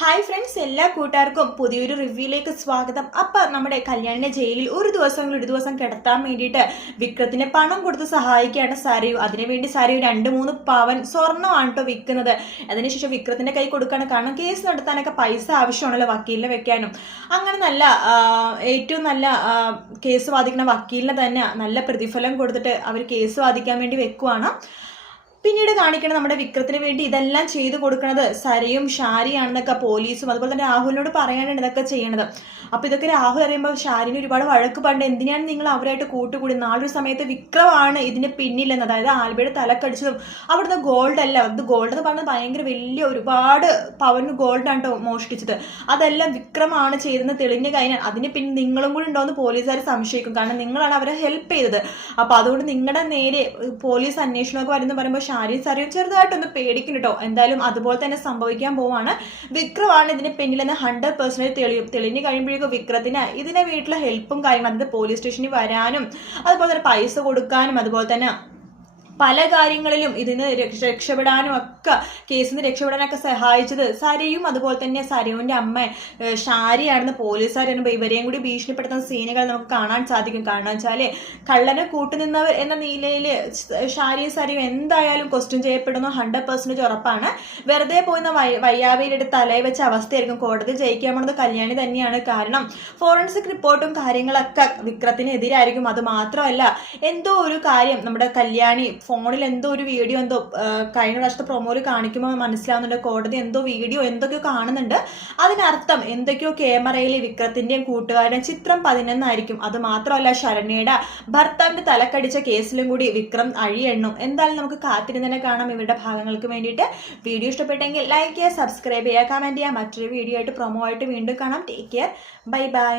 Hi friends, എല്ലാ കൂട്ടുകാർക്കും പുതിയൊരു റിവ്യൂയിലേക്ക് സ്വാഗതം. അപ്പം നമ്മുടെ കല്യാണിനെ ജയിലിൽ ഒരു ദിവസം കിടത്താൻ വേണ്ടിയിട്ട് വിക്രത്തിന് പണം കൊടുത്ത് സഹായിക്കുകയാണ് സരയു. അതിനുവേണ്ടി സരയു 2-3 പവൻ സ്വർണ്ണമാണ് കേട്ടോ വിൽക്കുന്നത്. അതിനുശേഷം വിക്രത്തിന്റെ കൈ കൊടുക്കുകയാണ്. കാരണം കേസ് നടത്താനൊക്കെ പൈസ ആവശ്യമാണല്ലോ വക്കീലിനെ വെക്കാനും. അങ്ങനെ ഏറ്റവും നല്ല കേസ് വാദിക്കുന്ന വക്കീലിനെ തന്നെ നല്ല പ്രതിഫലം കൊടുത്തിട്ട് അവർ കേസ് വാദിക്കാൻ വേണ്ടി വെക്കുവാണ്. പിന്നീട് കാണിക്കണം നമ്മുടെ വിക്രത്തിന് വേണ്ടി ഇതെല്ലാം ചെയ്തു കൊടുക്കുന്നത് സരയും ഷാരിയാണെന്നൊക്കെ പോലീസും അതുപോലെ തന്നെ രാഹുലിനോട് പറയാനാണ് ഇതൊക്കെ ചെയ്യണത്. അപ്പൊ ഇതൊക്കെ രാഹുൽ അറിയുമ്പോൾ ഷാരിന് ഒരുപാട് വഴക്ക് പണ്ട് എന്തിനാണ് നിങ്ങൾ അവരായിട്ട് കൂട്ടുകൂടി, നാളൊരു സമയത്ത് വിക്രമാണ് ഇതിന് പിന്നിലെന്ന്, അതായത് ആൽബയുടെ തലക്കടിച്ചതും അവിടുന്ന് ഗോൾഡ് അല്ല, അത് ഗോൾഡ് എന്ന് പറഞ്ഞത് ഭയങ്കര വലിയ ഒരുപാട് പവന് ഗോൾഡാണ് കേട്ടോ മോഷ്ടിച്ചത്, അതെല്ലാം വിക്രമാണ് ചെയ്തെന്ന് തെളിഞ്ഞു കഴിഞ്ഞാൽ അതിന് പിന്നെ നിങ്ങളും കൂടി ഉണ്ടോയെന്ന് പോലീസുകാർ സംശയിക്കും. കാരണം നിങ്ങളാണ് അവരെ ഹെൽപ്പ് ചെയ്തത്. അപ്പൊ അതുകൊണ്ട് നിങ്ങളുടെ നേരെ പോലീസ് അന്വേഷണമൊക്കെ വരുന്ന പറയുമ്പോൾ സരയും ചെറുതായിട്ടൊന്ന് പേടിക്കും കേട്ടോ. എന്തായാലും അതുപോലെ തന്നെ സംഭവിക്കാൻ പോവാണ്. വിക്രമാണ് ഇതിന് പിന്നിലെന്ന് 100% തെളിഞ്ഞു കഴിയുമ്പോഴേക്കും വിക്രത്തിന് ഇതിനെ വീട്ടിലെ ഹെൽപ്പും കാര്യങ്ങളും, അതായത് പോലീസ് സ്റ്റേഷനിൽ വരാനും അതുപോലെ തന്നെ പൈസ കൊടുക്കാനും അതുപോലെ തന്നെ പല കാര്യങ്ങളിലും ഇതിന് രക്ഷപ്പെടാനും ഒക്കെ കേസിൽ നിന്ന് രക്ഷപ്പെടാനൊക്കെ സഹായിച്ചത് സരയും അതുപോലെ തന്നെ സരയുവിൻ്റെ അമ്മ ഷാരിയാണെന്ന് പോലീസുകാർ പറയുമ്പോൾ ഇവരെയും കൂടി ഭീഷണിപ്പെടുത്തുന്ന സീനുകൾ നമുക്ക് കാണാൻ സാധിക്കും. കാരണം വെച്ചാൽ കള്ളനെ കൂട്ടുനിന്നവർ എന്ന നിലയിൽ ഷാരിയും സരയും എന്തായാലും ക്വസ്റ്റ്യൻ ചെയ്യപ്പെടുന്നു 100% ഉറപ്പാണ്. വെറുതെ പോയിന്ന വയ്യാവയിലെടുത്ത് തലയിൽ വെച്ച അവസ്ഥയായിരിക്കും. കോടതി ജയിക്കാൻ പോണത് കല്യാണി തന്നെയാണ്. കാരണം ഫോറൻസിക് റിപ്പോർട്ടും കാര്യങ്ങളൊക്കെ വിക്രത്തിനെതിരായിരിക്കും. അത് മാത്രമല്ല എന്തോ ഒരു കാര്യം നമ്മുടെ കല്യാണി ഫോണിൽ എന്തോ ഒരു വീഡിയോ കഴിഞ്ഞ പ്രാവശ്യത്തെ പ്രൊമോയിൽ കാണിക്കുമ്പോൾ മനസ്സിലാവുന്നുണ്ട്. കോടതി എന്തോ വീഡിയോ എന്തൊക്കെയോ കാണുന്നുണ്ട്. അതിനർത്ഥം എന്തൊക്കെയോ ക്യാമറയിൽ വിക്രത്തിന്റെയും കൂട്ടുകാരുടെയും ചിത്രം 11 അത് മാത്രമല്ല ശരണ്യയുടെ ഭർത്താവിന്റെ തലക്കടിച്ച കേസിലും കൂടി വിക്രം അഴിയെണ്ണും. എന്തായാലും നമുക്ക് കാത്തിരുന്ന് തന്നെ കാണാം ഇവരുടെ ഭാഗങ്ങൾക്ക് വേണ്ടിയിട്ട്. വീഡിയോ ഇഷ്ടപ്പെട്ടെങ്കിൽ ലൈക്ക് ചെയ്യുക, സബ്സ്ക്രൈബ് ചെയ്യുക, കമന്റ് ചെയ്യുക. മറ്റൊരു വീഡിയോ ആയിട്ട് പ്രൊമോ ആയിട്ട് വീണ്ടും കാണാം. Take care, bye bye.